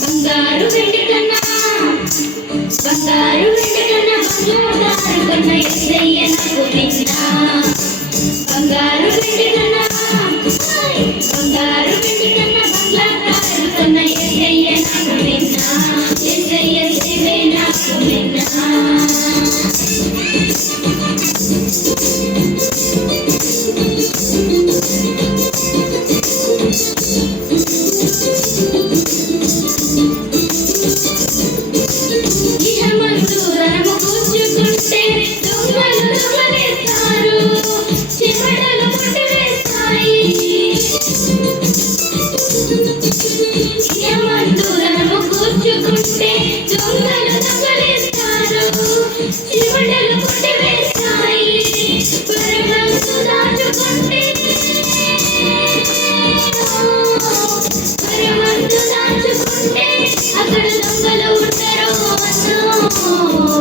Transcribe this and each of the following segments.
బంగారు వెండి కన్నా బంగారు కొన్న యేసయ్య నాకు నిన్న బంగారు వెండి కన్నా బంగారు వెండి కన్నా బంగారు కొన్న యేసయ్య నాకు నిన్న యేసయ్య సేవే నాకు నిన్న కూర్చుకుంటే దొంగలు దొంగలిస్తారు చివడలు కొట్టివేస్తాయి పరమంతు దాచుకుంటే అక్కడ దొంగలు ఉంటారు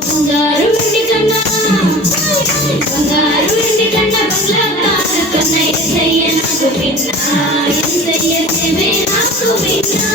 బంగారు వెండి కన్నా బంగారు వెండి కన్నా బంగ్లాకారు కన్నా యేసయ్య నాకు విన్నా యేసయ్య సేవే నాకు విన్నా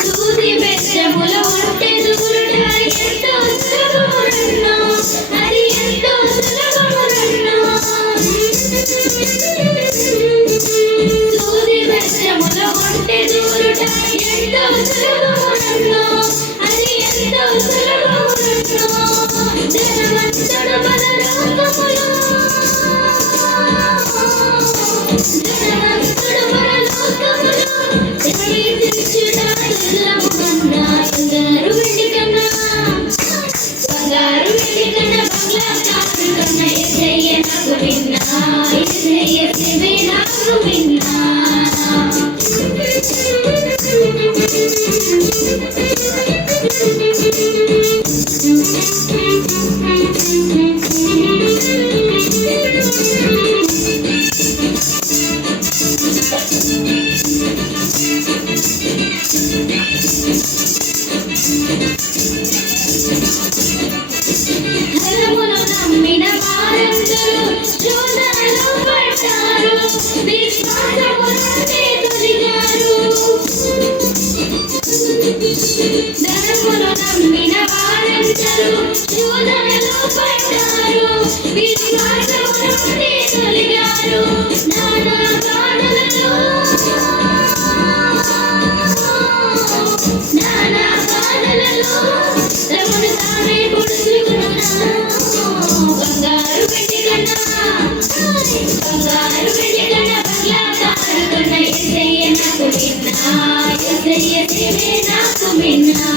సూది బెచ్చముల ఉంటే దూరుట ఎంతో సులభమురన్నో అది ఎంతో సులభమురన్నో సూది బెచ్చముల ఉంటే దూరుట ఎంతో సులభమురన్నో అది ఎంతో సులభమురన్నో ధనవంతుడు పరలోకములో బంగారు వెండి కన్నా బంగ్లాకారు కన్నా యేసయ్య నాకు విన్నా యేసయ్య సేవే నాకు విన్నా ధనమును నమ్మిన వారందరూ శోధనలో పడ్డారు విశ్వాసము నుండి తొలగారు ధనమును నమ్మిన వారందరూ శోధనలో పడ్డారు విశ్వాసము నుండి తొలగారు నానా గానులలో రమణ తానే పొడుచుకున్నా బంగారు వెండి కన్నా బంగ్లాకారు కన్నా యేసయ్య నాకు విన్నా యేసయ్య సేవే నాకు విన్నా